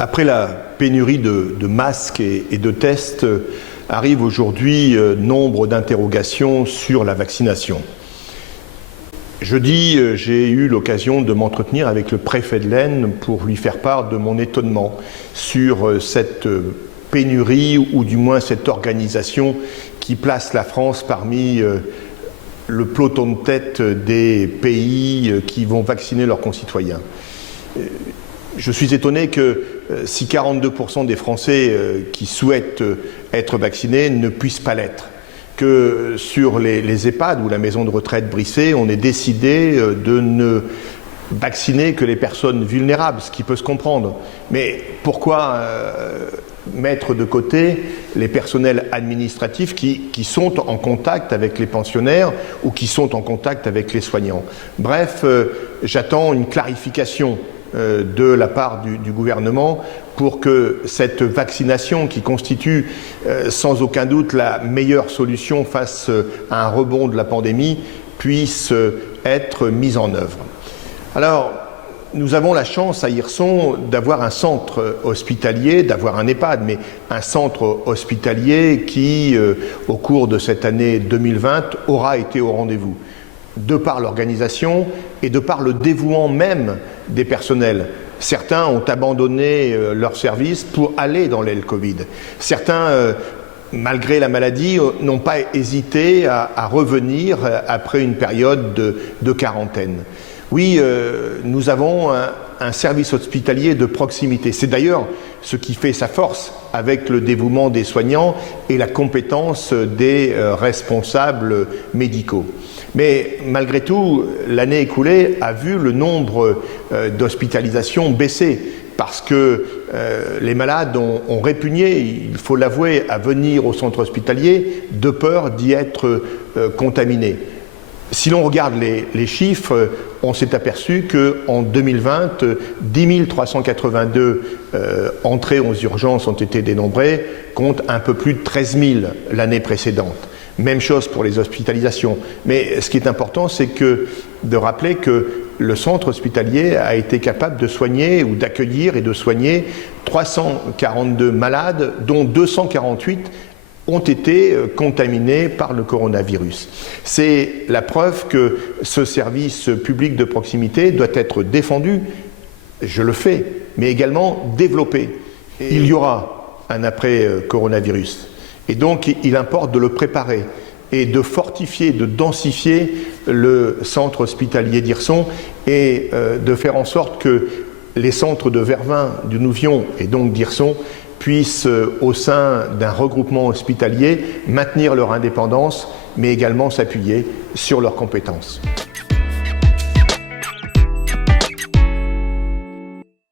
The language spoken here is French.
Après la pénurie de masques et de tests, arrive aujourd'hui nombre d'interrogations sur la vaccination. Jeudi, j'ai eu l'occasion de m'entretenir avec le préfet de l'Aisne pour lui faire part de mon étonnement sur cette pénurie ou du moins cette organisation qui place la France parmi le peloton de tête des pays qui vont vacciner leurs concitoyens. Je suis étonné que si 42% des Français qui souhaitent être vaccinés ne puissent pas l'être, que sur les EHPAD ou la maison de retraite Brissé, on ait décidé de ne vacciner que les personnes vulnérables, ce qui peut se comprendre. Mais pourquoi mettre de côté les personnels administratifs qui sont en contact avec les pensionnaires ou qui sont en contact avec les soignants? Bref, j'attends une clarification de la part du gouvernement pour que cette vaccination qui constitue sans aucun doute la meilleure solution face à un rebond de la pandémie puisse être mise en œuvre. Alors, nous avons la chance à Hirson d'avoir un centre hospitalier, d'avoir un EHPAD, mais un centre hospitalier qui, au cours de cette année 2020, aura été au rendez-vous, de par l'organisation et de par le dévouement même des personnels. Certains ont abandonné leur service pour aller dans l'aile Covid. Certains, malgré la maladie, n'ont pas hésité à revenir après une période de quarantaine. Oui, nous avons un service hospitalier de proximité. C'est d'ailleurs ce qui fait sa force avec le dévouement des soignants et la compétence des responsables médicaux. Mais malgré tout, l'année écoulée a vu le nombre d'hospitalisations baisser parce que les malades ont répugné, il faut l'avouer, à venir au centre hospitalier de peur d'y être contaminés. Si l'on regarde les chiffres, on s'est aperçu qu'en 2020, 10 382 entrées aux urgences ont été dénombrées, contre un peu plus de 13 000 l'année précédente. Même chose pour les hospitalisations. Mais ce qui est important, c'est de rappeler que le centre hospitalier a été capable de soigner ou d'accueillir et de soigner 342 malades, dont 248 ont été contaminés par le coronavirus. C'est la preuve que ce service public de proximité doit être défendu, je le fais, mais également développé. Il y aura un après-coronavirus. Et donc, il importe de le préparer et de fortifier, de densifier le centre hospitalier d'Hirson et de faire en sorte que les centres de Vervins, du Nouvion et donc d'Hirson puissent, au sein d'un regroupement hospitalier, maintenir leur indépendance, mais également s'appuyer sur leurs compétences.